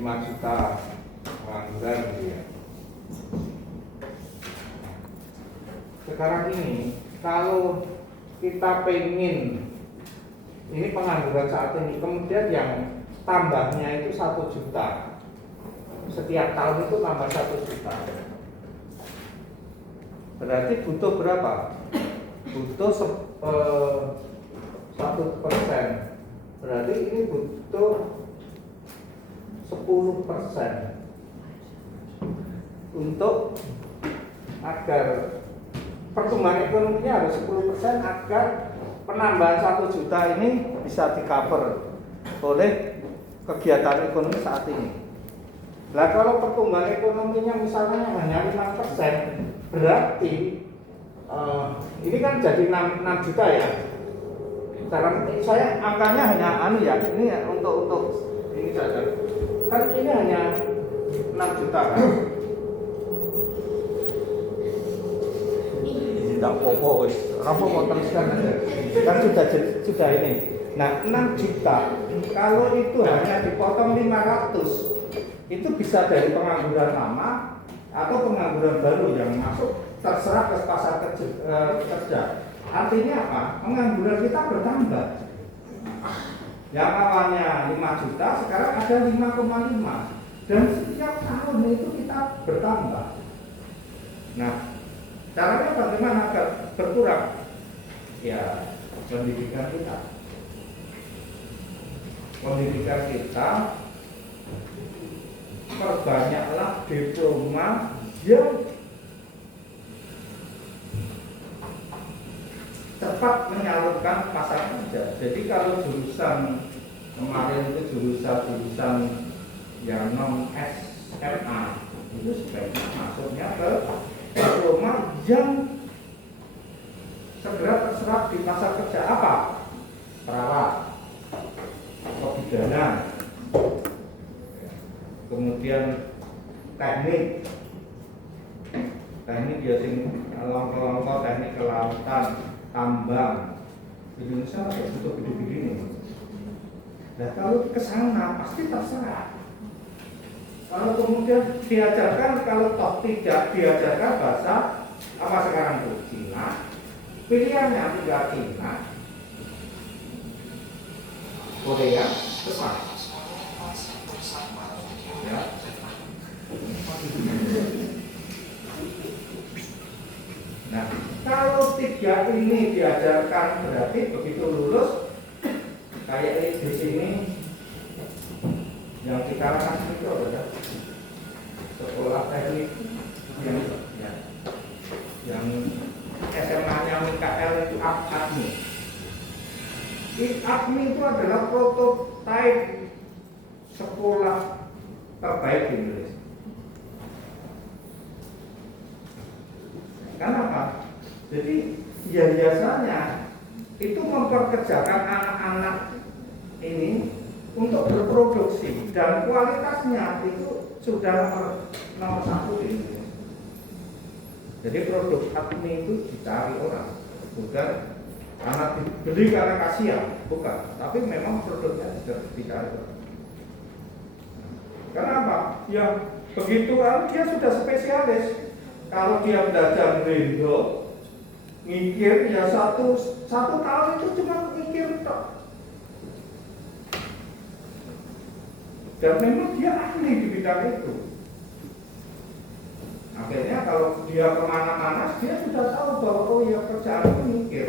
5 juta pengangguran gitu ya. Sekarang ini kalau kita pengen ini pengangguran saat ini, kemudian yang tambahnya itu 1 juta, setiap tahun itu tambah 1 juta, berarti butuh berapa? Butuh 1%, berarti ini butuh 10% untuk agar pertumbuhan ekonominya harus 10% agar penambahan 1 juta ini bisa di-cover oleh kegiatan ekonomi saat ini. Nah kalau pertumbuhan ekonominya misalnya hanya 5%, berarti ini kan jadi 6 juta ya. Sekarang saya angkanya hanya ini ya, untuk ini saja. Kan ini hanya 6 juta kan. Tidak apa-apa wis. Mau teruskan aja. Kan sudah ini. Nah, 6 juta kalau itu hanya dipotong 500, itu bisa dari pengangguran lama atau pengangguran baru yang masuk, terserah ke pasar kerja. Artinya apa? Pengangguran kita bertambah. Yang awalnya 5 juta sekarang ada 5,5, dan setiap tahun itu kita bertambah. Nah, caranya bagaimana agar berkurang? Ya, pendidikan kita. Pendidikan kita perbanyaklah diploma yang cepat menyalurkan pasar kerja. Jadi kalau jurusan kemarin itu jurusan yang non SMA itu sebaiknya masuknya ke diploma yang segera terserap di pasar kerja. Apa? Perawat, kebidanan, kemudian teknik ya sing kelompok teknik kelautan, tambang. Indonesia butuh begini. Nah kalau ke sana pasti terserah. Kalau kemudian diajarkan, kalau toh tidak diajarkan bahasa apa sekarang itu Cina, pilihannya tinggal Cina, Korea, Jepang. Ya. Nah, kalau 3 ini diajarkan berarti begitu lulus kayak di sini yang kita kasih itu adalah sekolah teknik yang SMA-nya MKL itu APMI. APMI itu adalah prototipe sekolah terbaik di Indonesia. Kenapa? Jadi ya biasanya itu memperkerjakan anak-anak ini untuk berproduksi, dan kualitasnya itu sudah nomor 1 di Indonesia. Jadi produk APMI itu dicari orang, bukan anak dibeli karena kasihan, bukan. Tapi memang produknya sudah dicari orang. Kenapa? Ya begitu kan dia sudah spesialis. Kalau dia belajar Indo, ngikir ya satu tahun itu cuma ngikir tok. Dan memang dia ahli di bidang itu. Akhirnya kalau dia kemana-mana, dia sudah tahu bahwa oh ya kerjaan itu mikir.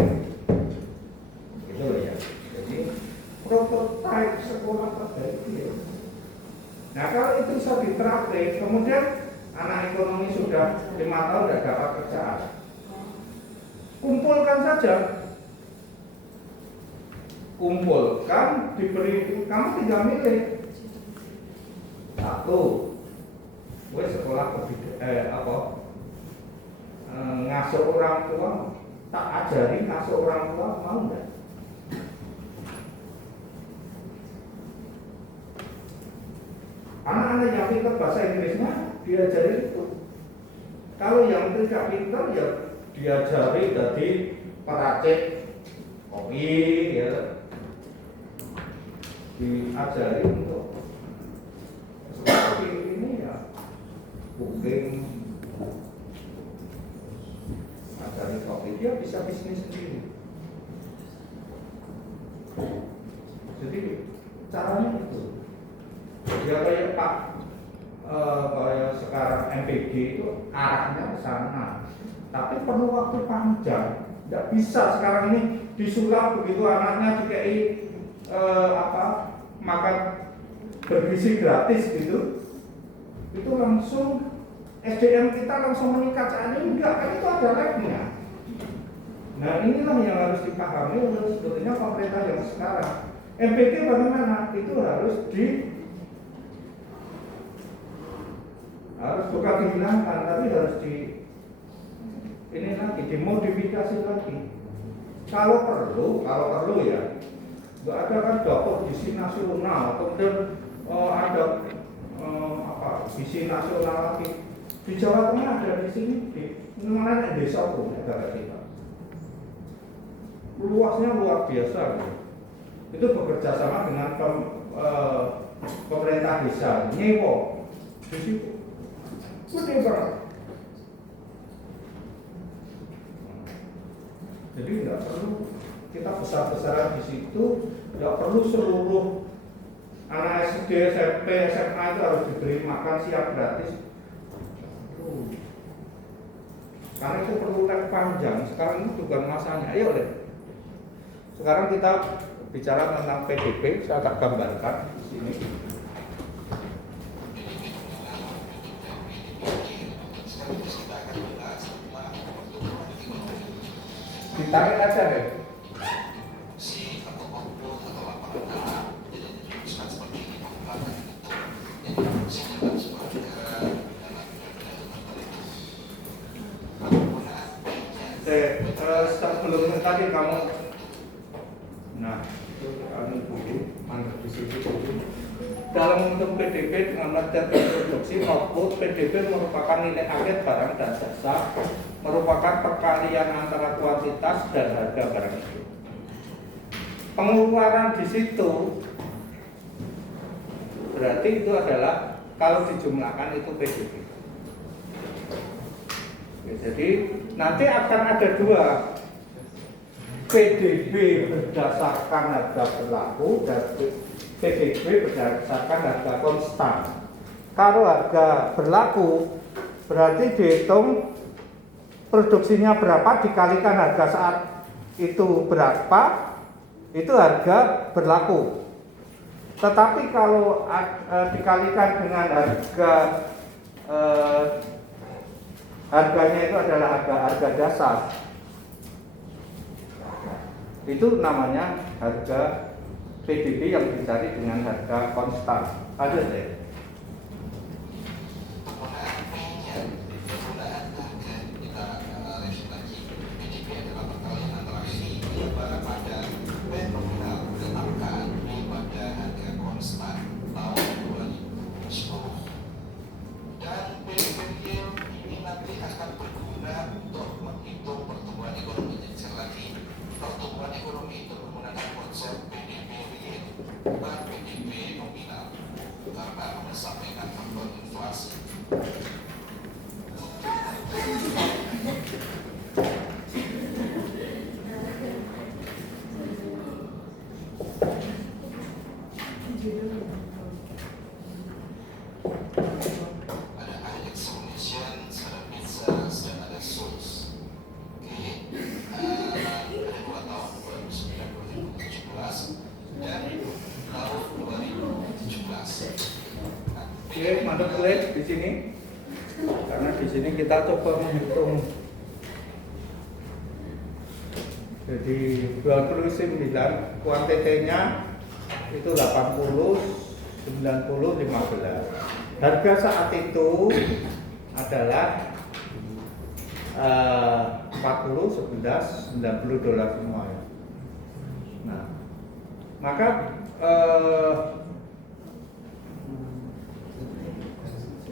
Gitu ya. Jadi prototipe sekolah terbaik dia. Nah kalau itu bisa diterapkan, kemudian anak ekonomi sudah 5 tahun tidak dapat kerjaan, kumpulkan saja. Kumpulkan, diberi, kamu tinggal milih. 1, gue sekolah ngasuh orang tua, tak ajari ngasuh orang tua, mau enggak? Anak-anak yang pintar bahasa Inggrisnya diajari itu. Kalau yang tidak pintar ya diajari jadi peracik kopi ya, diajari untuk booking, ada kopi, dia bisa bisnis sendiri. Jadi caranya itu. Ya kayak Pak, kayak sekarang MPG itu arahnya ke sana, tapi perlu waktu panjang. Tidak bisa sekarang ini disulap begitu anaknya dikei makan bergizi gratis gitu, itu langsung SDM kita langsung meningkat. Saat ini enggak, kan itu ada labnya. Nah inilah yang harus dipahami oleh sebetulnya pemerintah yang sekarang. MPG bagaimana? Itu harus bukan dihilangkan, tapi harus dimodifikasi lagi. Kalau perlu ya. Nggak ada kan dapur gizi nasional, kemudian ada gizi nasional lagi. Di Jawa Tengah ada di sini, di mana desa pun negara kita. Luasnya luar biasa. Itu bekerja sama dengan pemerintah desa, nyewo di situ. Gede banget. Jadi nggak perlu kita besar-besaran di situ, nggak perlu seluruh anak SD, SMP, SMA itu harus diberi makan siap gratis. Karena itu perlu tek panjang. Sekarang itu bukan masanya. Ayo deh. Sekarang kita bicara tentang PDB. Saya akan gambarkan di sini. Ditarik aja deh. Sebelum tadi kamu, nah itu anu dulu, mana di situ dulu. Dalam bentuk PDB dengan materi produksi output, PDB merupakan nilai akhir barang dan jasa, merupakan perkalian antara kuantitas dan harga barang itu. Pengeluaran di situ berarti itu adalah kalau dijumlahkan itu PDB. Oke, jadi nanti akan ada dua, PDB berdasarkan harga berlaku dan PDB berdasarkan harga konstan. Kalau harga berlaku berarti dihitung produksinya berapa dikalikan harga saat itu berapa, itu harga berlaku. Tetapi kalau dikalikan dengan harganya itu adalah harga dasar, itu namanya harga PDB yang dicari dengan harga konstan. Ada deh. Oke, mantap boleh di sini. Karena di sini kita coba menghitung. Jadi 29 kuantitinya itu 80, 90, 15. Harga saat itu adalah 40, 11, 90 dolar semua ya. Nah, maka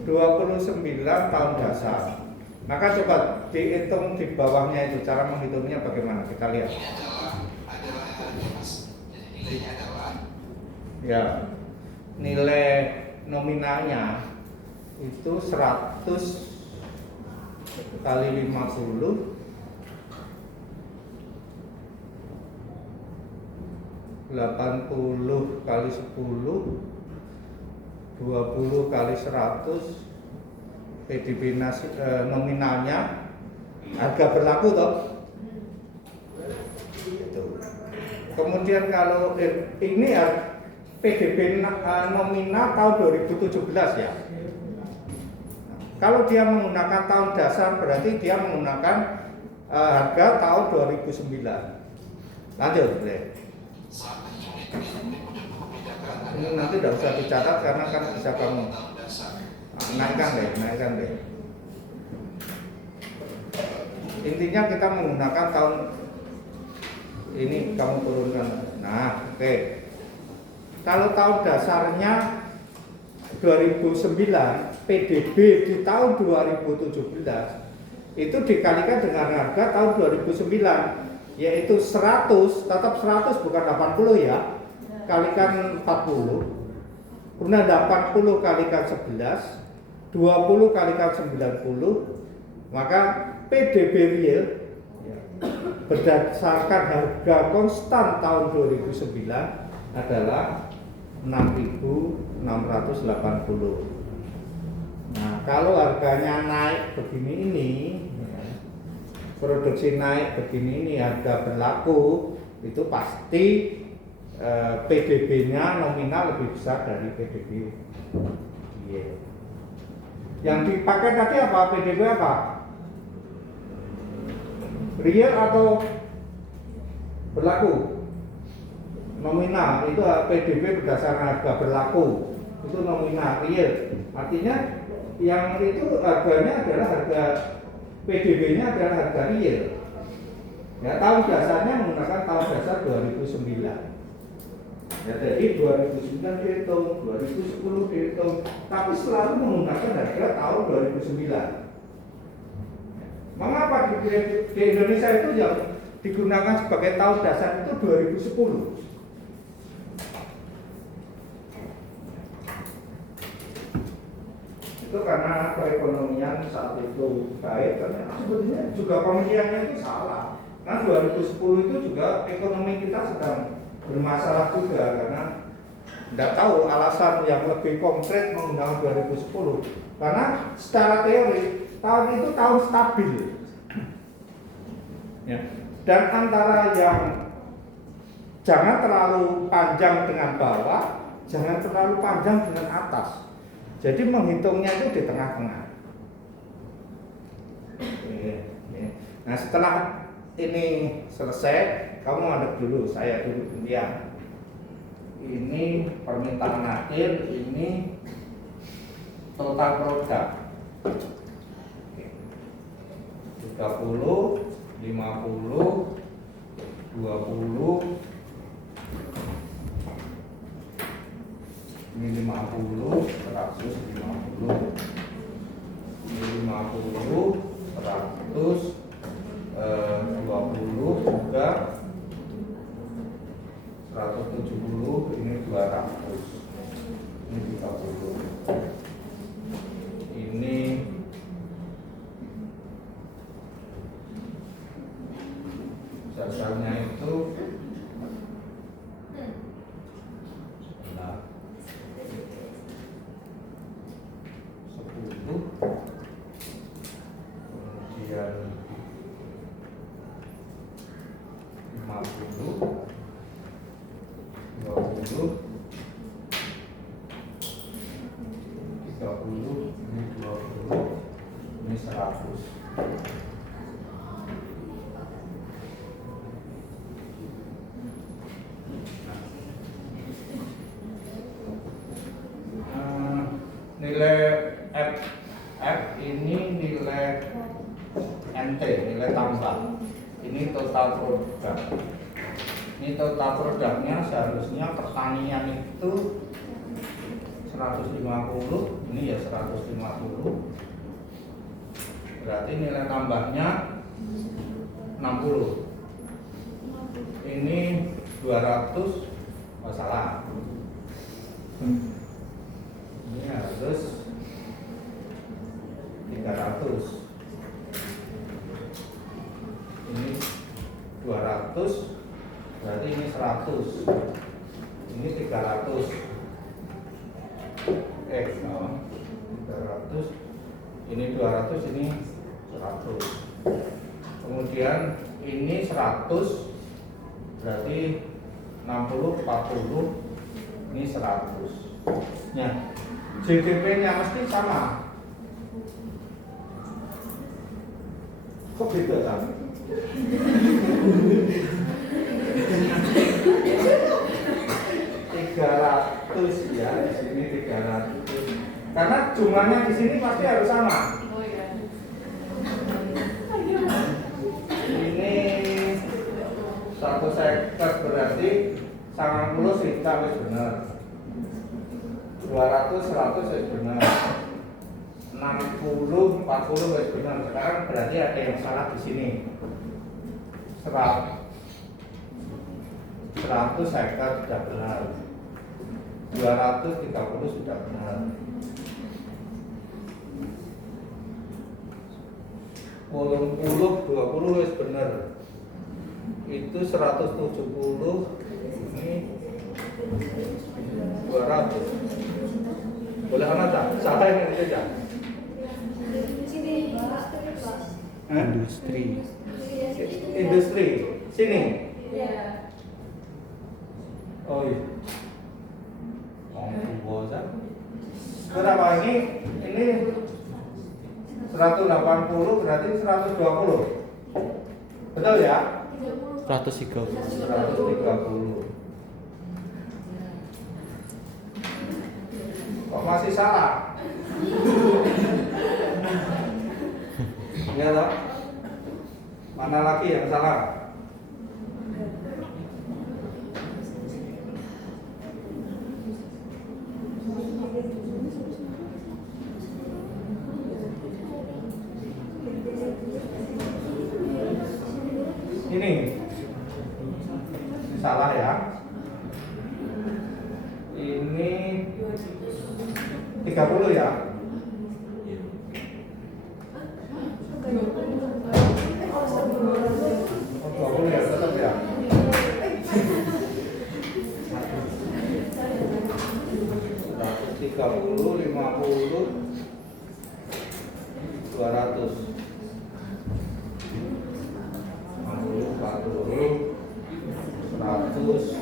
29 tahun dasar. Maka coba dihitung di bawahnya itu, cara menghitungnya bagaimana? Kita lihat. Ya, nilai nominalnya itu 100 kali 50 80 kali 10 20 kali 100 PDB nominalnya harga berlaku toh. Kemudian kalau ini ya PDB nominal tahun 2017 ya. Kalau dia menggunakan tahun dasar berarti dia menggunakan harga tahun 2009. Lanjut deh. Ini nanti tidak usah dicatat karena kan bisa kamu naikkan deh. Intinya kita menggunakan tahun ini, kamu turunkan. Nah, oke. Kalau tahun dasarnya 2009, PDB di tahun 2017 itu dikalikan dengan harga tahun 2009, yaitu 100, tetap 100 bukan 80 ya. Kalikan 40. Kemudian 80 kalikan 11, 20 kalikan 90, maka PDB real berdasarkan harga konstan tahun 2009 adalah 6.680. Nah, kalau harganya naik begini ini, produksi naik begini ini, harga berlaku itu pasti PDB-nya nominal lebih besar dari PDB. Yang dipakai tadi apa? PDB apa? Real atau berlaku? Nominal itu PDB berdasarkan harga berlaku, itu nominal. Real artinya yang itu harganya adalah harga PDB-nya adalah harga real. Ya, tahun dasarnya menggunakan tahun dasar 2009. Ya, jadi 2009 dihitung, 2010 dihitung, tapi selalu menggunakan harga tahun 2009. Mengapa di Indonesia itu yang digunakan sebagai tahun dasar itu 2010? Itu karena perekonomian saat itu baik, karena sebetulnya juga pemilihannya itu salah. Nah 2010 itu juga ekonomi kita sedang bermasalah juga karena tidak tahu alasan yang lebih konkret menggunakan 2010. Karena secara teori tahun itu tahun stabil, ya. Dan antara yang jangan terlalu panjang dengan bawah, jangan terlalu panjang dengan atas. Jadi menghitungnya itu di tengah-tengah. Nah setelah ini selesai, kamu ngadep dulu, saya dulu gantian. Ini permintaan akhir, ini total produk 30, 50, 20, ini 50, 150, ini 50, 100, 20 juga 170, ini 200, ini 30, ini dasarnya itu nah, 10, kemudian 50, 20, 30, ini 20, ini 100. Nilai F ini nilai NT, nilai tambah. Ini total produk. Ini total produknya seharusnya pertanian itu 150, ini ya 150. Berarti nilai tambahnya 60. Ini 200, masalah. Ini harus 300. Ini 200, berarti ini 100. Ini 300. 300. Ini 200, ini 100. Kemudian ini 100, berarti 60, 40, ini 100. Nah, GDP-nya mesti sama. Kok beda kan? 300 ya, di sini 300. Karena jumlahnya di sini pasti harus sama. Oh iya. Ini 150 berarti 90 juta wis bener. 200 100 wis bener. 60 40 wis bener. Sekarang berarti ada yang salah di sini. 100 sudah benar. 230 sudah benar. 20 wis bener. Itu 170, ini 200. Boleh anak tak? Salah yang itu ya? Industri. Industri. Sini. Iya. Oh iya. Berapa ini? Ini 180 berarti 120. Betul ya? 130. 130. Kok masih salah? Ya toh? Mana lagi yang salah? Ini salah ya. Ini 30 ya. Oh, 20 ya, tetap ya. 30, 50, 200. 40, 100,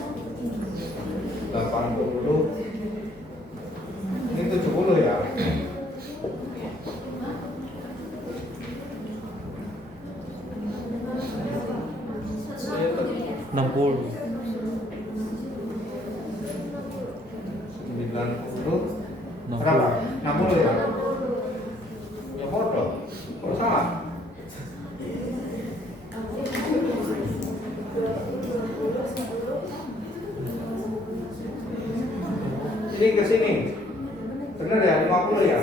80, ini 70 ya. Ini 60. 90, berapa? 60 ya? Ya bodoh, kok salah? Ini ke sini. Benar ya, 50 ya?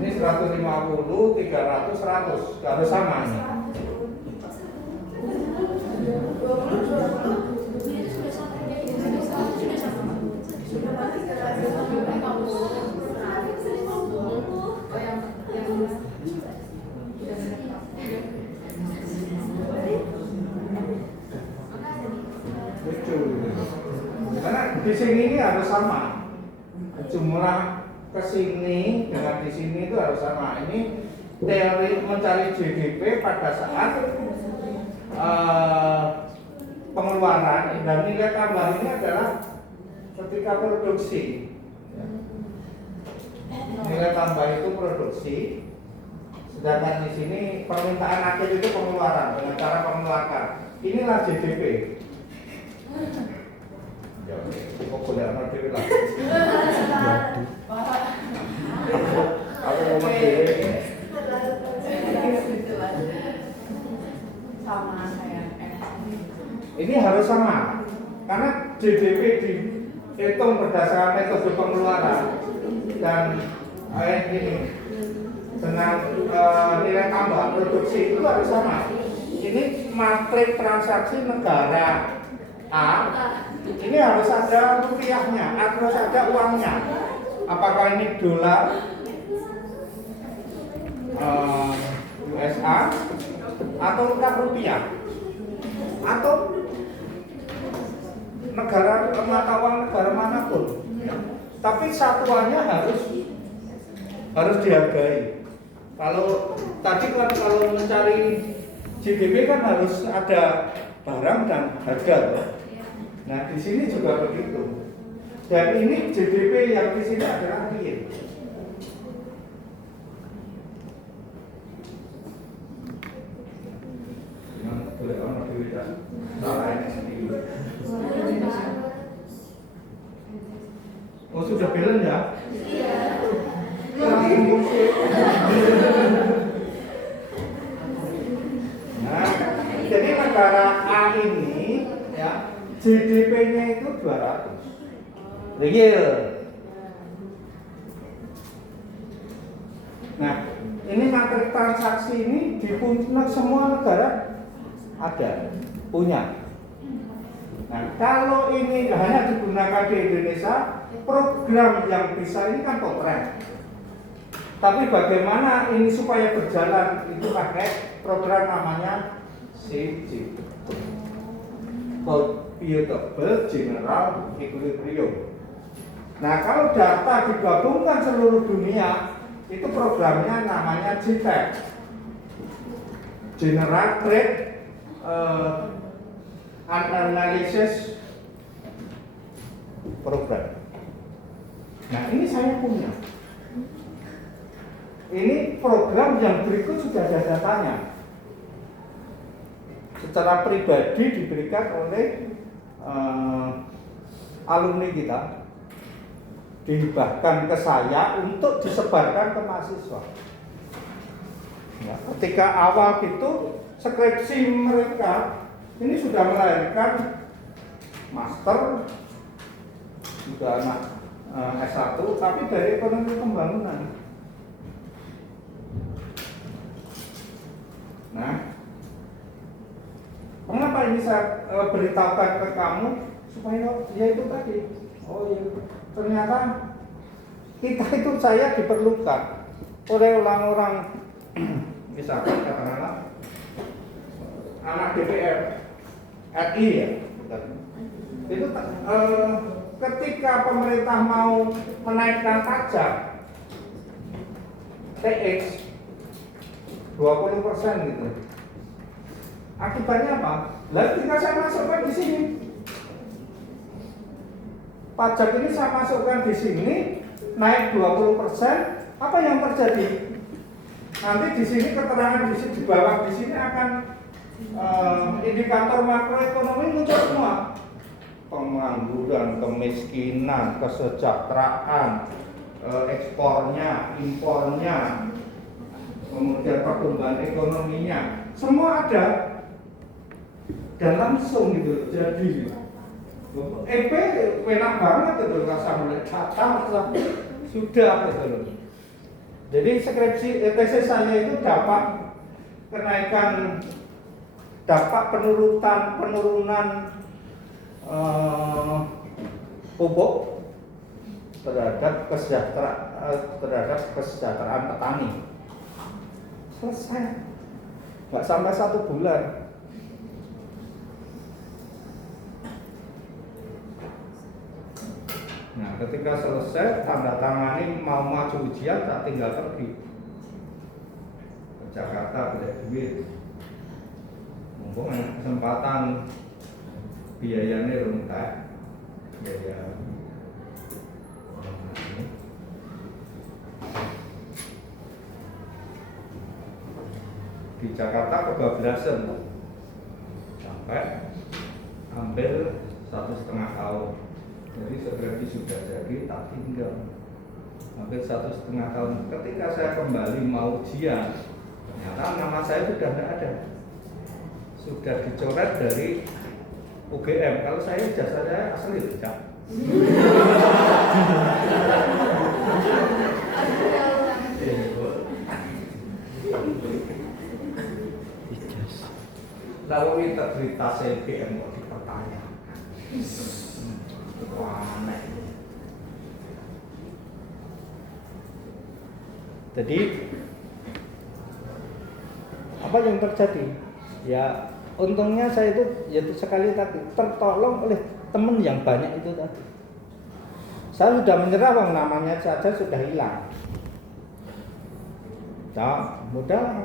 Ini 150, 300, 100. Harus sama ini. Lucu. Karena di sini ini harus sama. Jumlah ke sini dengan di sini itu harus sama. Ini teori mencari GDP pada saat pengeluaran dan nilai tambah ini adalah ketika produksi. Nilai tambah itu produksi, sedangkan di sini permintaan akhir itu pengeluaran dengan cara mengeluarkan. Inilah GDP. Ya, kok boleh amat diri lah. Aku mau diri. Sama kayak Ini harus sama, karena GDP dihitung berdasarkan metode pengeluaran dan ini dengan nilai tambah produksi itu harus sama. Ini matrik transaksi negara A, ini harus ada rupiahnya, harus ada uangnya. Apakah ini dolar, USA, atau rupiah, atau negara mata uang negara manapun. Tapi satuannya harus dihargai. Kalau tadi kan kalau mencari GDP kan harus ada barang dan harga. Nah di sini juga begitu. Dan ini GDP yang di sini adalah real. Boleh orang berbeda. Salah ini sendiri. Oh sudah belen ya? Iya. Nah, jadi negara A ini ya GDP-nya itu 200 real. Nah, ini materi transaksi ini di semua negara ada punya. Nah, kalau ini hanya digunakan di Indonesia, program yang bisa ini kan potret. Tapi bagaimana ini supaya berjalan itu pakai program namanya CG, Computable General Equilibrium. Nah, kalau data digabungkan seluruh dunia, itu programnya namanya GTAC, General Trade Analysis Program. Nah, ini saya punya. Ini program yang berikut sudah ada datanya. Secara pribadi diberikan oleh alumni kita, dihibahkan ke saya untuk disebarkan ke mahasiswa. Ya, ketika awal itu skripsi mereka ini sudah melahirkan master, juga anak S1, tapi dari ekonomi pembangunan. Nah, mengapa ini saya beritahukan ke kamu supaya ya itu tadi. Oh iya, ternyata kita itu saya diperlukan oleh orang-orang misalkan katakanlah anak DPR RI ya. Itu ketika pemerintah mau menaikkan pajak TX 20% gitu. Akibatnya apa? Lalu tinggal saya masukkan di sini. Pajak ini saya masukkan di sini naik 20%, apa yang terjadi? Nanti di sini keterangan di bawah di sini akan indikator makroekonomi muncul semua. Pengangguran, kemiskinan, kesejahteraan, ekspornya, impornya, kemudian pertumbuhan ekonominya, semua ada dan langsung gitu jadi. EP enak banget itu rasa mulai data sudah gitu loh. Jadi skripsi tesis saya itu dapat kenaikan, dapat penurunan pupuk terhadap kesejahteraan petani. Selesai, nggak sampai 1 bulan. Nah, ketika selesai tanda tangani mau maju ujian, tak tinggal pergi ke Jakarta beli duit. Mumpung ada kesempatan biayanya rendah, biaya di Jakarta kebablasan sampai hampir 1,5 tahun. Jadi skripsi sudah jadi, tak tinggal hampir 1,5 tahun. Ketika saya kembali mau ujian, ternyata nama saya sudah tidak ada, sudah dicoret dari UGM. Kalau saya ijazah saya asli tidak. Lalu integritas LPM kok dipertanyakan. Wah, aneh. Jadi apa yang terjadi? Ya untungnya saya itu yaitu sekali tadi tertolong oleh teman yang banyak itu tadi. Saya sudah menyerah, bang, namanya saja sudah hilang. Nah, mudah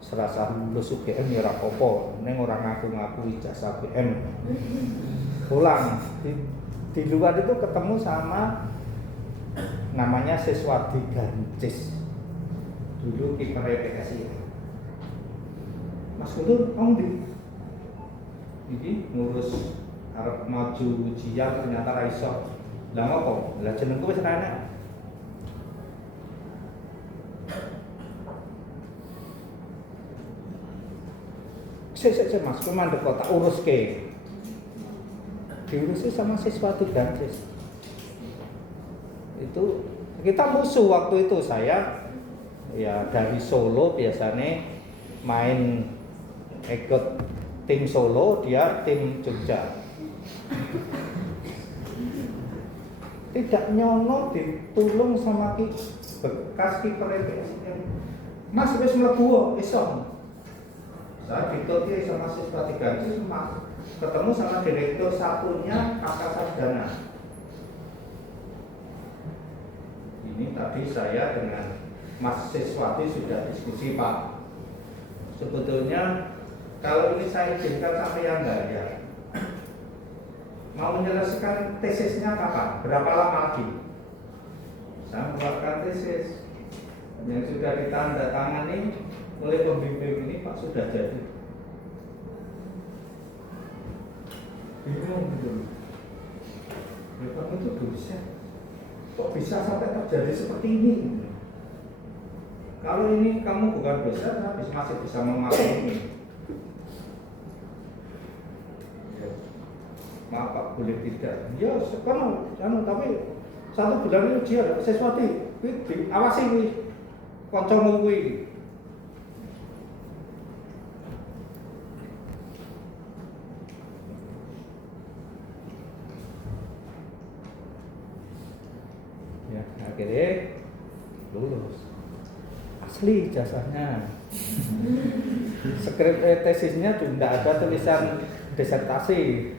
serasa lulus UGM ya rapopo, neng orang ngaku-ngaku ijazah UGM. Pulang di luar itu ketemu sama namanya Siswadi Gancis. Dulu kiper PSI. Mas Guntur, kamu ini ngurus arep maju ujian ternyata ra iso. Lah ngopo? Lah jenengku wis ra enak. Sik Mas, kowe mandek kok tak uruske. Diurusi sama Siswadi Gancis. Itu kita musuh waktu itu. Saya ya dari Solo biasanya main ikut tim Solo, dia tim Jogja. Tidak nyono ditulung sama bekas kiper PSM. Mas wis mlebu iso. Saya dituti sama Siswadi Gancis, ketemu sama direktur satunya Kakak Sarjana. Ini tadi saya dengan Mas Siswadi sudah diskusi, Pak. Sebetulnya kalau ini saya izinkan sampai yang enggak, mau menyelesaikan tesisnya kapan? Berapa lama lagi? Saya membuatkan tesis yang sudah ditandatangani oleh pembimbing ini, Pak, sudah jadi. Bingung gitu. Bapak itu dosen, kok bisa sampai terjadi seperti ini? Kalau ini kamu bukan dosen, masih bisa memaklumi. Maaf Pak, boleh tidak? Ya sekarang, tapi 1 bulan ini ujian, sesuatu awasi kuwi, kancamu kuwi. Ya akhirnya lulus. Asli jasanya. Skrip tesisnya juga tidak ada tulisan disertasi.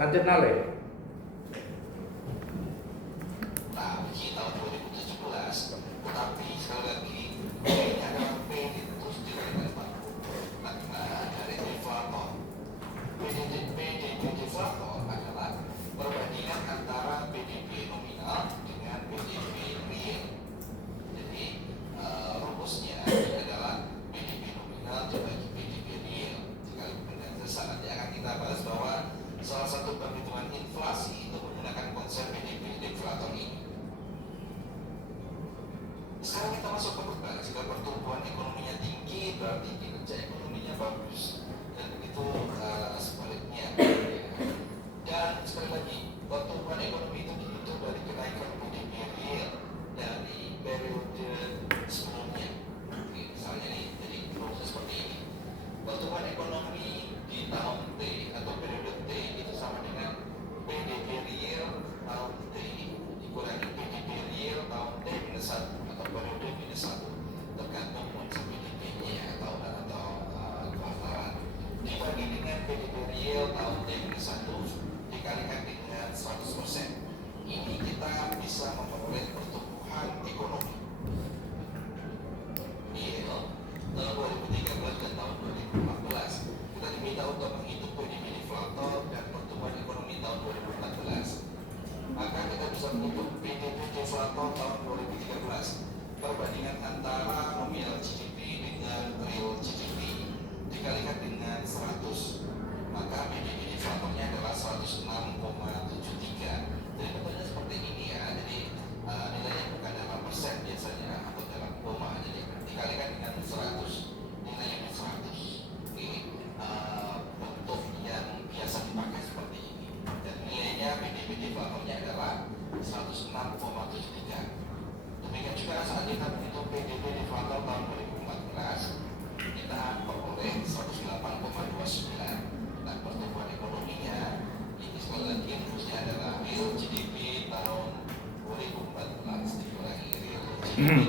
Lanjut nale. Nah, uji tahun 2017, tetapi sekali lagi ini adalah P terus dikalikan 40. Nah, dari deflator, PDB deflator adalah perbandingan antara PDB nominal dengan PDB real. Jadi rumusnya adalah PDB nominal dibagi PDB real. Sekali dengan nanti akan kita bahas bahwa salah satu perhitungan inflasi itu menggunakan konsep PDB deflator ini. Sekarang kita masuk ke perkara, jika pertumbuhan ekonominya tinggi berarti kinerja ekonominya bagus, dan begitu sebaliknya. Dan sekali lagi, pertumbuhan ekonomi itu dihitung dari kenaikan PDB real dari periode sebelumnya. Oke, misalnya nih, jadi rumusnya seperti ini. Pertumbuhan ekonomi di tahun T atau periode T itu sama dengan PDB real tahun T dikurangi PDB real tahun T minus 1 atau periode minus 1, tergantung konsep PDB-nya tahunan atau kuartalan, dibagi dengan PDB real tahun T minus 1 dikalikan dengan 100%. Ini kita bisa memperoleh pertumbuhan ekonomi real tahun 2013 dan tahun 2014. Kita diminta untuk menghitung PDB deflator dan pertumbuhan ekonomi tahun 2014. Maka kita bisa menghitung PDB deflator tahun 2013, perbandingan antara nominal GDP dengan real GDP dikalikan dengan 100. Maka PDB deflatornya adalah 100%. tahun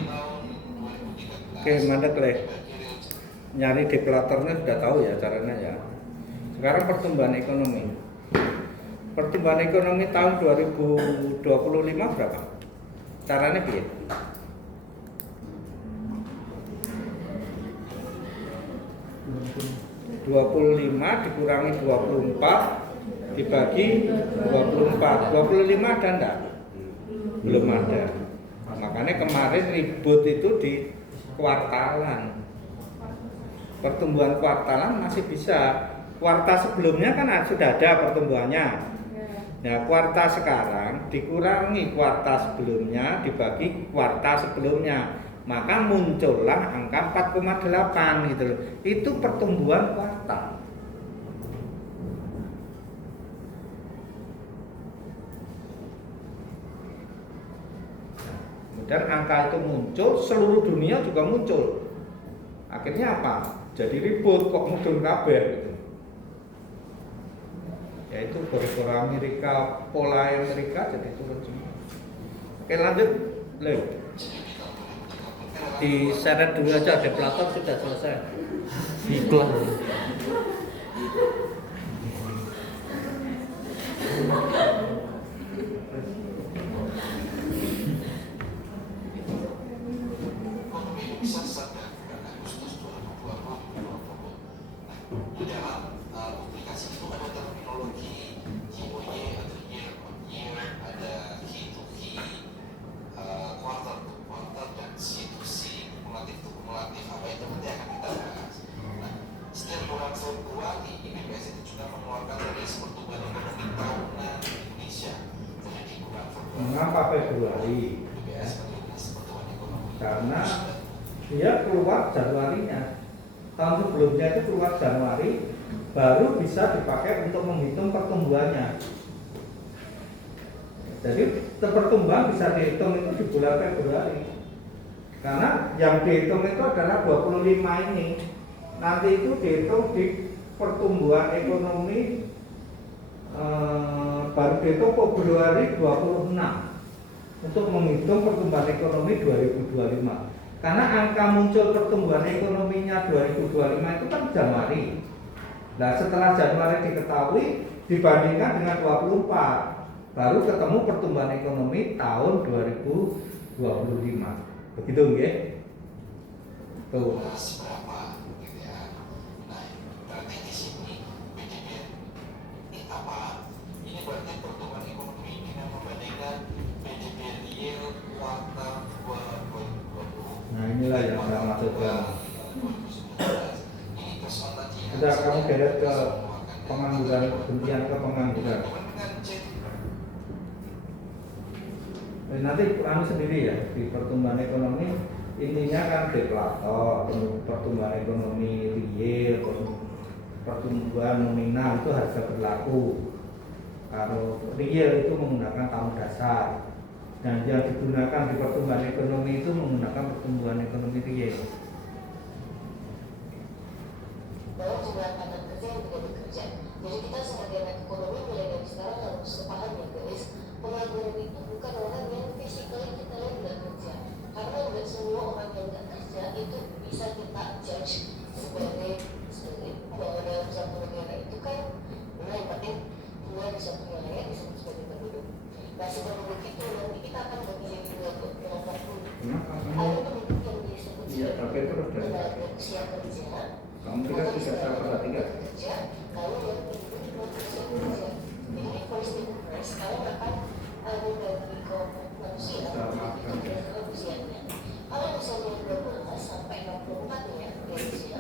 2013. Oke, mandek le. Nyari deflatornya sudah tahu ya caranya ya. Sekarang pertumbuhan ekonomi. Pertumbuhan ekonomi tahun 2025 berapa? Caranya piye? 25 dikurangi 24 dibagi 24. 25 ada enggak? Belum ada. Makanya kemarin ribut itu di kuartalan. Pertumbuhan kuartalan masih bisa. Kuartal sebelumnya kan sudah ada pertumbuhannya. Nah, kuartal sekarang dikurangi kuartal sebelumnya dibagi kuartal sebelumnya. Maka muncullah angka 4,8 gitu loh. Itu pertumbuhan kuartal. Dan angka itu muncul, seluruh dunia juga muncul. Akhirnya apa? Jadi ribut kok muncul kabeh gitu. Yaitu gara-gara Amerika, pola Amerika jadi turun semua. Oke, lanjut. Loh. Di seret dulu aja deflator sudah selesai. Iklan. Ekonomi Indonesia sadar Agustus 2020. Di dalam publikasi itu ada terminologi YoY atau year on year, ada key to key, quarter to quarter, dan C to C, kumulatif to kumulatif. Apa itu nanti akan kita bahas. Nah, setiap bulan Februari IPBS itu juga mengeluarkan rilis pertumbuhan ekonomi tahunan Indonesia. Jadi di bulan Februari. Mengapa Februari? Ya. IPBS merilis pertumbuhan ekonomi. Karena dia keluar Januarinya. Tahun sebelumnya itu keluar Januari, baru bisa dipakai untuk menghitung pertumbuhannya. Jadi pertumbuhan bisa dihitung itu di bulan Februari. Karena yang dihitung itu adalah 25 ini. Nanti itu dihitung di pertumbuhan ekonomi baru dihitung Februari 26 untuk menghitung pertumbuhan ekonomi 2025. Karena angka muncul pertumbuhan ekonominya 2025 itu kan Januari. Nah, setelah Januari diketahui dibandingkan dengan 24, baru ketemu pertumbuhan ekonomi tahun 2025. Begitu nggih? Tuh. Seberapa gitu ya. Nah, berarti di sini PDB ini apa? Ini berarti pertumbuhan ekonomi dengan membandingkan PDB real kuartal 2020. Nah, inilah yang saya maksudkan. 2019. Ini persoalan tadi. Sudah kamu deret ke pengangguran, kebencian ke pengangguran. Nanti anu sendiri ya, di pertumbuhan ekonomi intinya kan deflator, pertumbuhan ekonomi real, pertumbuhan nominal itu harga berlaku. Kalau real itu menggunakan tahun dasar, dan yang digunakan di pertumbuhan ekonomi itu menggunakan pertumbuhan ekonomi real. Bahwa jumlah angkatan kerja yang tidak bekerja. Jadi kita sebagai anak ekonomi mulai dari sekarang harus sepaham ya guys. Pengangguran itu bukan orang yang fisikally kita lihat nggak kerja. Karena nggak semua orang yang nggak kerja itu bisa kita judge sebagai bahwa dalam satu negara itu kan yang penting dua di satu wilayah disebut sebagai penduduk. Nah sebelum itu nanti kita akan memilih dua kelompok dulu. Ada penduduk yang disebut sebagai tenaga usia kerja. Kamu tidak bisa saya perhatikan. Kalau yang penduduk non usia kerja. Jadi ini first thing first, kalian akan membagi kelompok manusia berdasarkan usianya. Kalau misalnya 12 sampai 64 ya dari usia,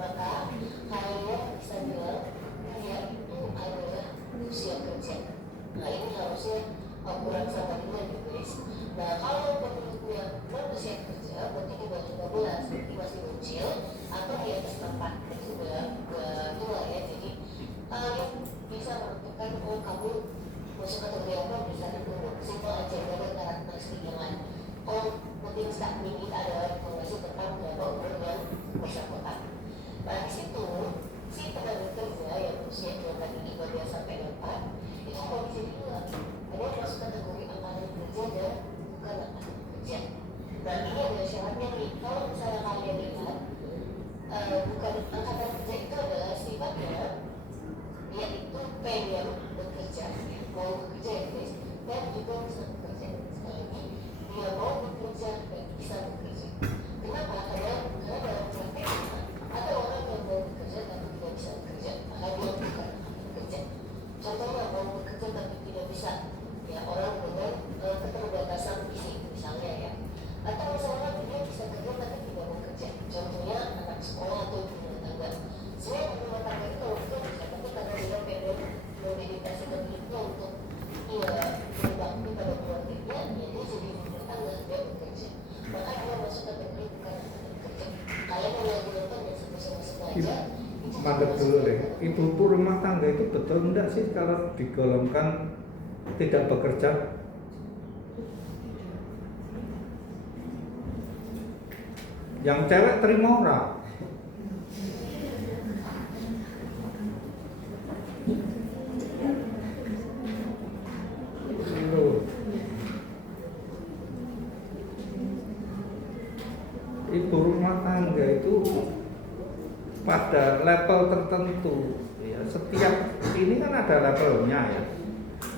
maka kalian bisa bilang dia itu adalah usia kerja. Nah ini harusnya kurang sama dengan ya guys. Nah kalau penduduknya non usia kerja berarti di bawah 15 berarti masih kecil atau di atas 4 itu udah tua ya. Jadi kalian bisa menentukan oh kamu masuk kategori apa berdasarkan dulu simpel aja gak ada karakteristik yang lain. Oh penting start ini adalah informasi tentang berapa umur dan bersangkutan. Nah di situ si tenaga kerja yang usia tadi 15 sampai 4 itu kondisi dua. Ada yang masuk kategori angkatan kerja dan bukan angkatan kerja. Nah ini mendedikasikan hidupnya untuk ya berbakti pada keluarganya, ya dia jadi rumah tangga, dia bekerja. Maka dia masuk kategori bukan anak bekerja. Kalau mau lagi nonton ya sama-sama sengaja. Mandek dulu deh, ibu rumah tangga itu betul enggak sih kalau digolongkan tidak bekerja? Yang cewek terima orang. Ibu rumah tangga itu pada level tertentu ya, setiap ini kan ada levelnya ya.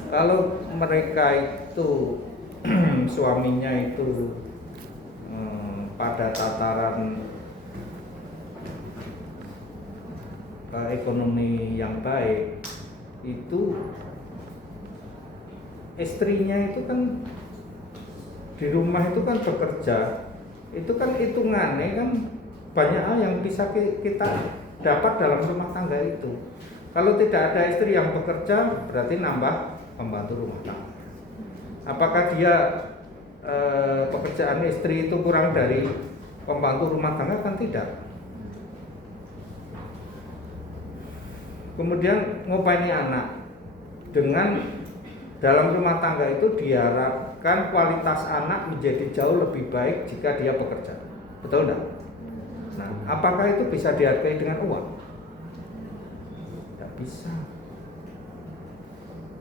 Kalau mereka itu suaminya itu pada tataran ekonomi yang baik, itu istrinya itu kan di rumah itu kan bekerja, itu kan hitungannya kan banyak hal yang bisa kita dapat dalam rumah tangga itu. Kalau tidak ada istri yang bekerja, berarti nambah pembantu rumah tangga. Apakah dia pekerjaan istri itu kurang dari pembantu rumah tangga? Kan tidak. Kemudian ngopeni anak, dengan dalam rumah tangga itu diharapkan kualitas anak menjadi jauh lebih baik jika dia bekerja. Betul enggak? Nah, apakah itu bisa dihargai dengan uang? Tidak bisa.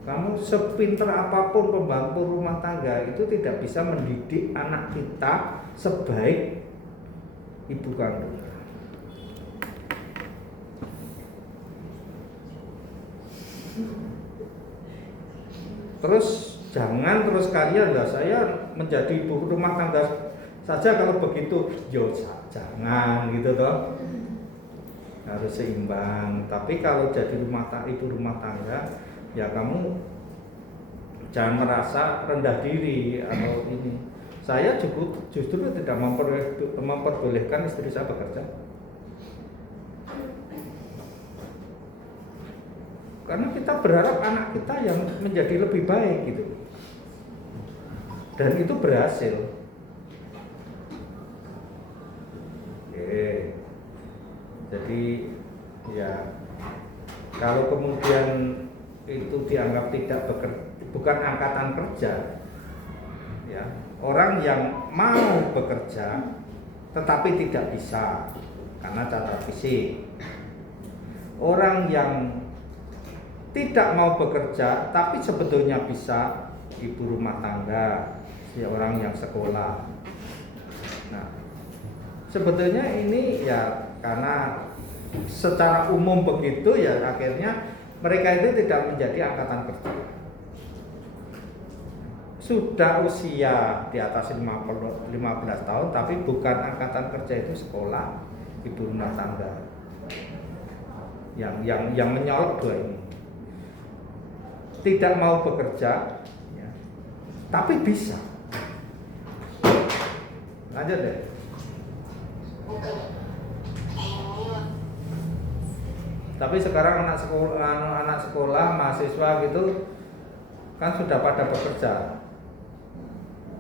Kamu sepinter apapun pembantu rumah tangga itu tidak bisa mendidik anak kita sebaik ibu kandung. Terus jangan terus kalian lah saya menjadi ibu rumah tangga saja kalau begitu, yo jangan gitu toh. Harus seimbang. Tapi kalau jadi ibu rumah tangga, ya kamu jangan merasa rendah diri atau ini. Saya justru tidak memperbolehkan istri saya bekerja. Karena kita berharap anak kita yang menjadi lebih baik gitu. Dan itu berhasil. Oke. Jadi ya kalau kemudian itu dianggap tidak bukan angkatan kerja, ya orang yang mau bekerja tetapi tidak bisa karena cacat fisik, orang yang tidak mau bekerja tapi sebetulnya bisa, ibu rumah tangga, ya orang yang sekolah. Nah, sebetulnya ini ya karena secara umum begitu ya akhirnya mereka itu tidak menjadi angkatan kerja. Sudah usia di atas 15 tahun tapi bukan angkatan kerja, itu sekolah, ibu rumah tangga. Yang menyolok dua ini. Tidak mau bekerja ya, tapi bisa. Lanjut deh. Tapi sekarang anak sekolah, mahasiswa gitu kan sudah pada bekerja.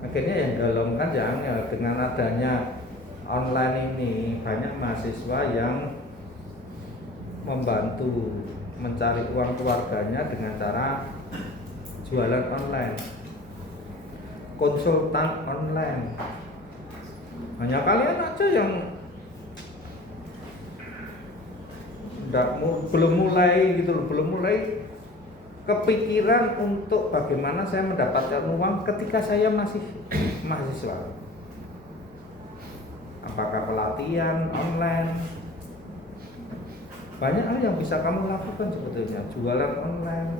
Akhirnya yang golongan ya dengan adanya online ini banyak mahasiswa yang membantu mencari uang keluarganya dengan cara jualan online, konsultan online. Hanya kalian aja yang belum mulai kepikiran untuk bagaimana saya mendapatkan uang ketika saya masih mahasiswa. Apakah pelatihan online? Banyak hal yang bisa kamu lakukan sebetulnya. Jualan online.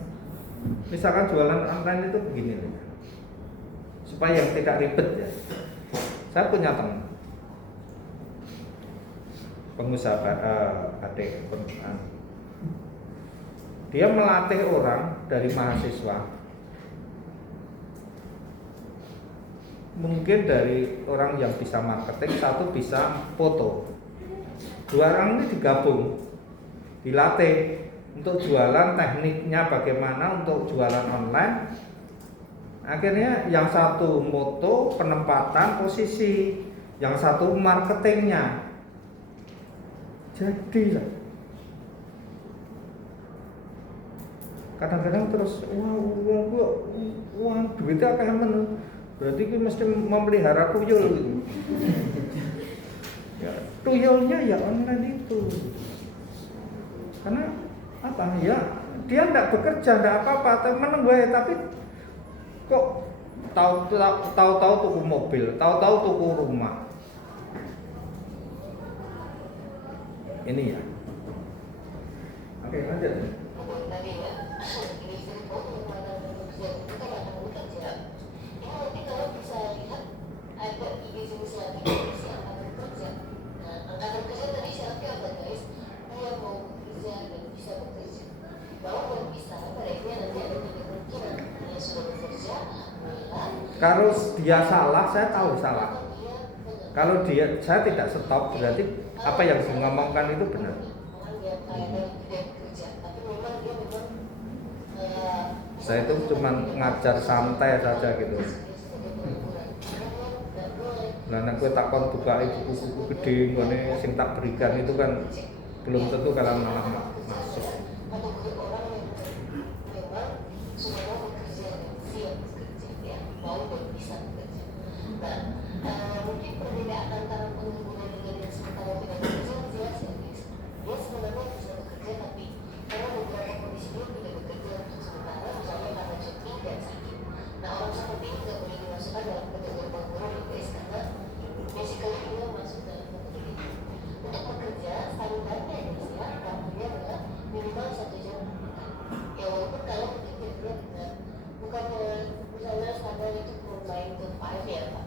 Misalkan jualan online itu begini nih, supaya tidak ribet ya. Saya punya teman pengusaha adik, dia melatih orang dari mahasiswa, mungkin dari orang yang bisa marketing, satu bisa foto, dua orang ini digabung, dilatih untuk jualan, tekniknya bagaimana untuk jualan online. Akhirnya yang satu moto, penempatan, posisi, yang satu marketingnya. Jadilah. Kadang-kadang terus wah duitnya kayak men. Berarti kita mesti memelihara tuyul gitu. Ya, tuyulnya ya online itu. Karena apa ya, dia tidak bekerja, tidak apa-apa, tapi kok tahu-tahu tuku mobil, tahu-tahu tuku rumah. Ini ya. Oke, lanjut. Tadi ya, ini info penempatan pekerja itu kan akan bekerja. Ini nanti kalau bisa lihat ada jenis lagi si angkatan kerja. Nah, angkatan kerja tadi syaratnya apa guys? Dia mau bekerja dan bisa bekerja. Mau dan bisa, mereka nanti ada kemungkinan yang sudah bekerja. Kalau dia salah, saya tahu salah. Kalau saya tidak stop, berarti apa yang ngomongkan itu benar. Saya itu cuma ngajar santai saja gitu. Nah, nek kowe takon buka buku-buku gede ngene sing tak berikan itu kan belum tentu kalian malah masuk. Mungkin perbedaan antara pengguna dengan yang sementara tidak bekerja jelas ya guys. Dia sebenarnya bisa bekerja tapi karena beberapa kondisi dia tidak bekerja untuk sementara, misalnya karena cuti dan sakit. Nah, orang seperti ini tidak boleh dimasukkan dalam kategori pengangguran ya guys, karena basically dia masuk dalam kategori itu. Untuk bekerja standarnya guys ya, waktunya adalah minimal 1 jam per pekan. Ya walaupun kalau bekerja dia dengan bukannya misalnya standar itu from 9 to 5 ya Pak.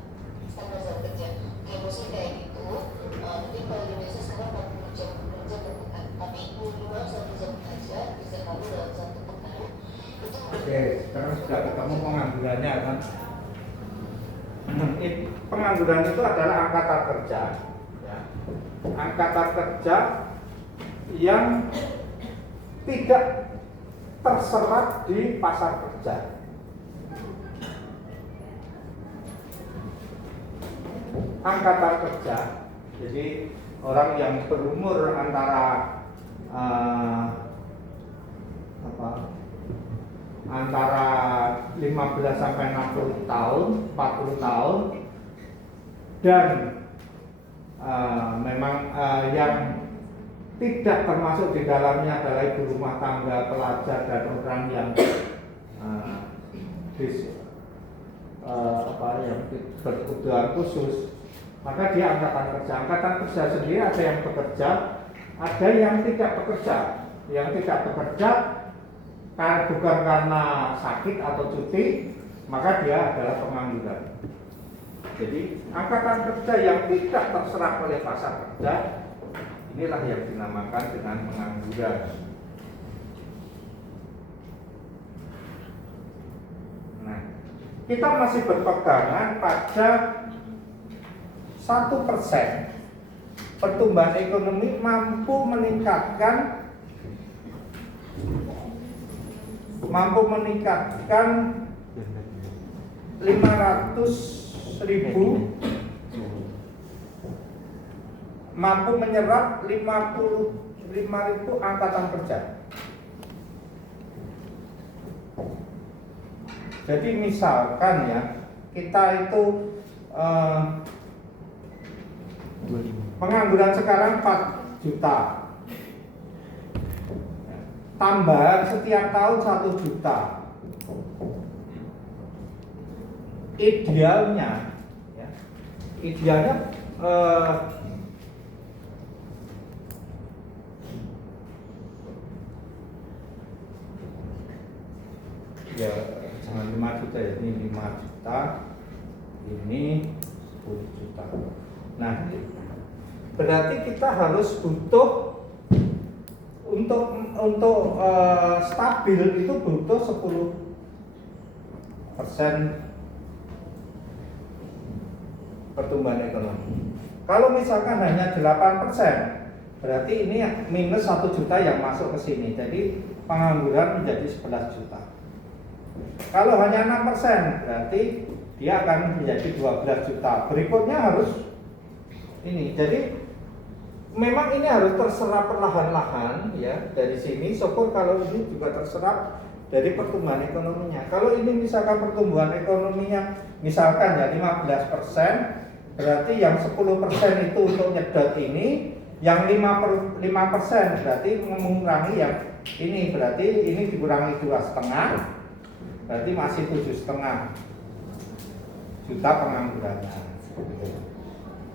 Standar jam kerja kayak musik kayak gitu, mungkin kalau di Indonesia sekarang 40 jam kerja per pekan, tapi minimal 1 jam aja bisa kamu dalam 1 pekan itu. Oke, sekarang sudah ketemu penganggurannya kan. Pengangguran itu adalah angkatan kerja ya. Angkatan kerja yang tidak terserap di pasar kerja. Angkatan kerja, jadi orang yang berumur antara antara 15 sampai 60 tahun, 40 tahun, dan memang yang tidak termasuk di dalamnya adalah ibu rumah tangga, pelajar, dan orang yang yang berkebutuhan khusus, maka dia angkatan kerja. Angkatan kerja sendiri ada yang bekerja, ada yang tidak bekerja. Yang tidak bekerja bukan karena sakit atau cuti, maka dia adalah pengangguran. Jadi angkatan kerja yang tidak terserap oleh pasar kerja, inilah yang dinamakan dengan pengangguran. Nah, kita masih berpegangan pada 1% pertumbuhan ekonomi mampu meningkatkan 500.000, mampu menyerap 55.000 angkatan kerja. Jadi misalkan ya, kita itu pengangguran sekarang 4 juta, tambahan setiap tahun 1 juta. Idealnya ya, ya jangan 5 juta ya, ini 5 juta, ini 10 juta. Nah, berarti kita harus butuh untuk stabil itu butuh 10% pertumbuhan ekonomi. Kalau misalkan hanya 8%, Berarti ini minus 1 juta yang masuk ke sini. Jadi pengangguran menjadi 11 juta. Kalau hanya 6%, berarti dia akan menjadi 12 juta. Berikutnya harus ini. Jadi memang ini harus terserap perlahan-lahan ya dari sini. Syukur kalau ini juga terserap dari pertumbuhan ekonominya. Kalau ini misalkan pertumbuhan ekonominya misalkan ya 15%, berarti yang 10% itu untuk nyedot ini, yang 5% berarti mengurangi yang ini, berarti ini dikurangi 2,5, berarti masih 7,5 juta penganggurannya.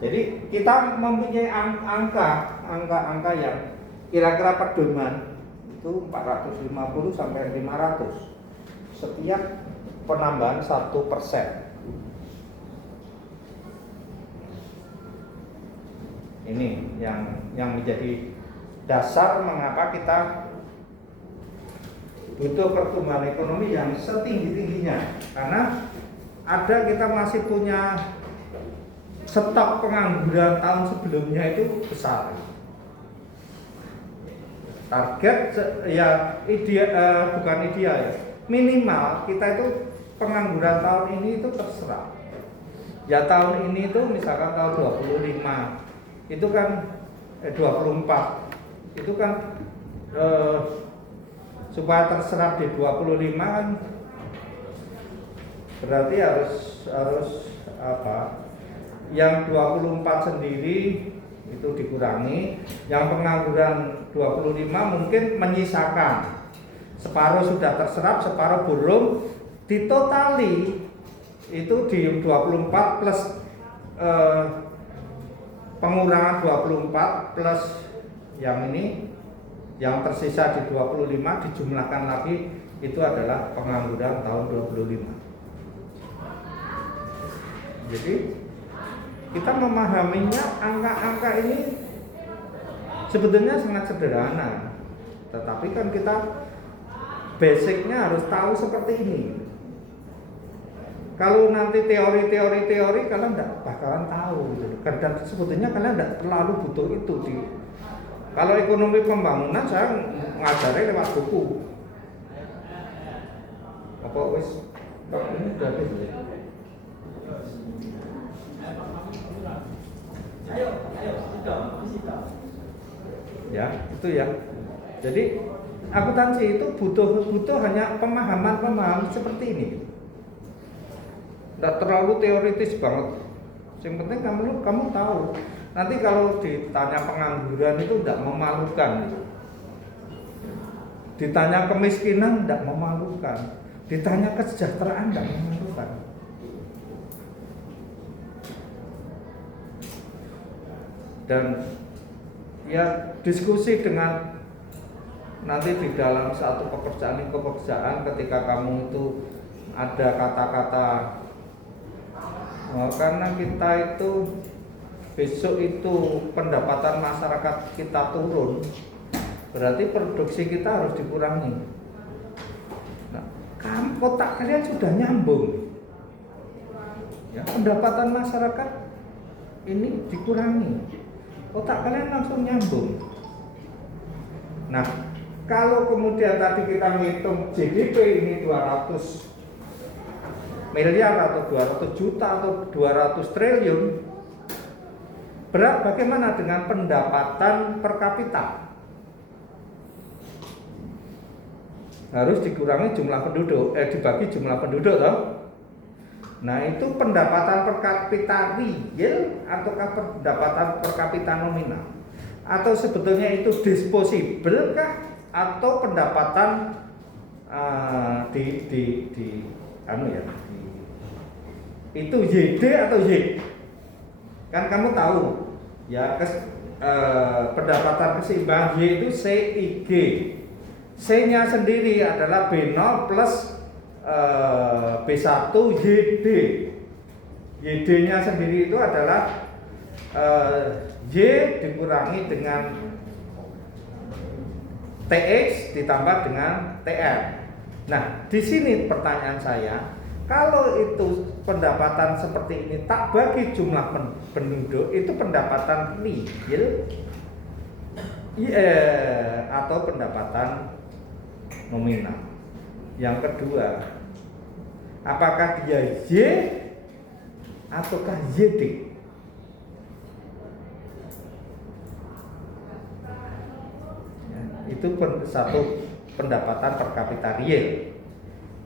Jadi kita mempunyai angka yang kira-kira pedoman itu 450 sampai 500 setiap penambahan 1%. Ini yang menjadi dasar mengapa kita butuh pertumbuhan ekonomi yang setinggi-tingginya, karena ada kita masih punya stok pengangguran tahun sebelumnya itu besar. Target ya bukan ideal ya, minimal kita itu pengangguran tahun ini itu terserap. Ya tahun ini itu misalkan tahun 25 itu kan 24 itu kan supaya terserap di 25 kan berarti harus apa? Yang 24 sendiri itu dikurangi, yang pengangguran 25 mungkin menyisakan separuh sudah terserap, separuh belum, ditotali itu di 24 plus pengurangan 24 plus yang ini yang tersisa di 25 dijumlahkan lagi, itu adalah pengangguran tahun 25. Jadi kita memahaminya angka-angka ini sebetulnya sangat sederhana, tetapi kan kita basicnya harus tahu seperti ini. Kalau nanti teori kalian tidak bakalan tahu gitu. Dan sebetulnya kalian tidak terlalu butuh itu di. Kalau ekonomi pembangunan saya ngajari lewat buku. Apa wis ini udah habis ya? Ya, itu ya. Jadi akuntansi itu butuh hanya pemahaman seperti ini. Tidak terlalu teoritis banget. Yang penting kamu tahu. Nanti kalau ditanya pengangguran itu tidak memalukan. Ditanya kemiskinan tidak memalukan. Ditanya kesejahteraan tidak memalukan. Dan ya diskusi dengan nanti di dalam satu pekerjaan ketika kamu itu ada kata-kata karena kita itu besok itu pendapatan masyarakat kita turun, berarti produksi kita harus dikurangi. Nah, kotak kalian sudah nyambung ya, pendapatan masyarakat ini dikurangi, kotak kalian langsung nyambung. Nah, kalau kemudian tadi kita menghitung GDP ini 200 miliar atau 200 juta atau 200 triliun, bagaimana dengan pendapatan per kapita? Harus dikurangi jumlah penduduk, dibagi jumlah penduduk toh. Nah, itu pendapatan per kapita real ataukah pendapatan per kapita nominal? Atau sebetulnya itu disposable kah atau pendapatan itu YD atau Y? Kan kamu tahu ya, pendapatan keseimbangan Y itu CIG. C-nya sendiri adalah B0 plus B1 YD. YD-nya sendiri itu adalah Y dikurangi dengan TX ditambah dengan TR. Nah, di sini pertanyaan saya, kalau itu pendapatan seperti ini tak bagi jumlah penduduk, itu pendapatan real atau pendapatan nominal. Yang kedua, apakah dia Y ataukah YD? Ya, itu satu pendapatan per kapita real.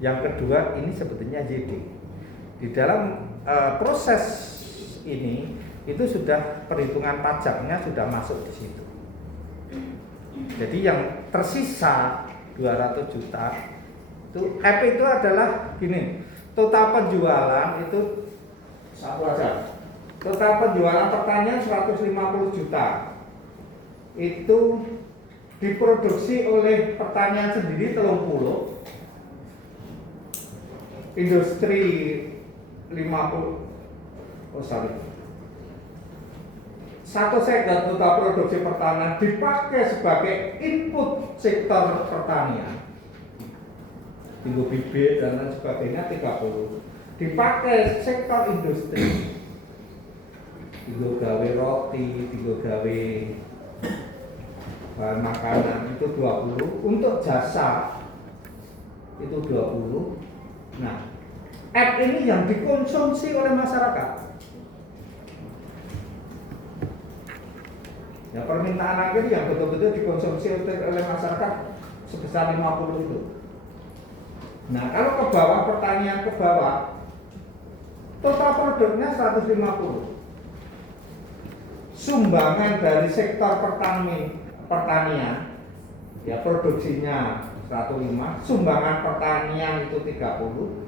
Yang kedua, ini sebetulnya YD. Di dalam proses ini itu sudah perhitungan pajaknya sudah masuk di situ. Jadi yang tersisa 200 juta itu F itu adalah gini, total penjualan itu satu aja. Total penjualan pertanian 150 juta. Itu diproduksi oleh pertanian sendiri 30, industri 50. Satu sektor total produksi pertanian dipakai sebagai input sektor pertanian, tinggu bibit dan lain sebagainya 30. Dipakai sektor industri, tinggu gawe roti, tinggu gawe bahan makanan itu 20. Untuk jasa itu 20. Nah, F ini yang dikonsumsi oleh masyarakat. Ya, permintaan akhir yang betul-betul dikonsumsi oleh masyarakat sebesar 50 itu. Nah, kalau ke bawah, pertanian ke bawah, total produknya 150. Sumbangan dari sektor pertanian, ya produksinya 105, sumbangan pertanian itu 30,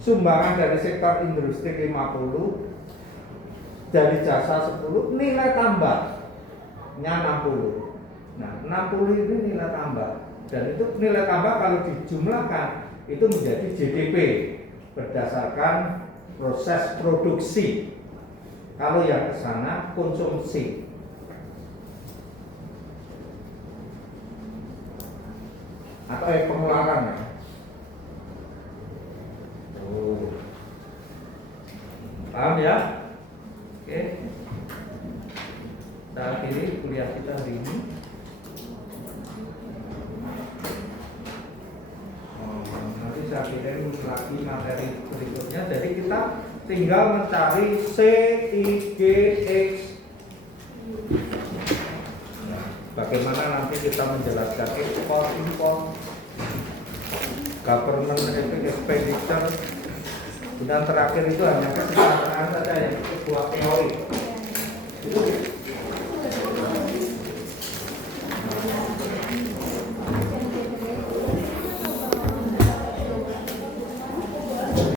sumbangan dari sektor industri 50, dari jasa 10, nilai tambah 60. Nah, 60 ini nilai tambah. Dan itu nilai tambah kalau dijumlahkan itu menjadi GDP berdasarkan proses produksi. Kalau yang ke sana konsumsi. Atau pengeluaran ya. Oh. Paham ya? Oke. Kita akhiri kuliah kita hari ini. Nanti saya kirim lagi materi berikutnya. Jadi kita tinggal mencari C, I, G, X. Nah, bagaimana nanti kita menjelaskan ekspor, impor, government expenditure. Dan terakhir itu hanya kesempatan saja yang sebuah teori. Itu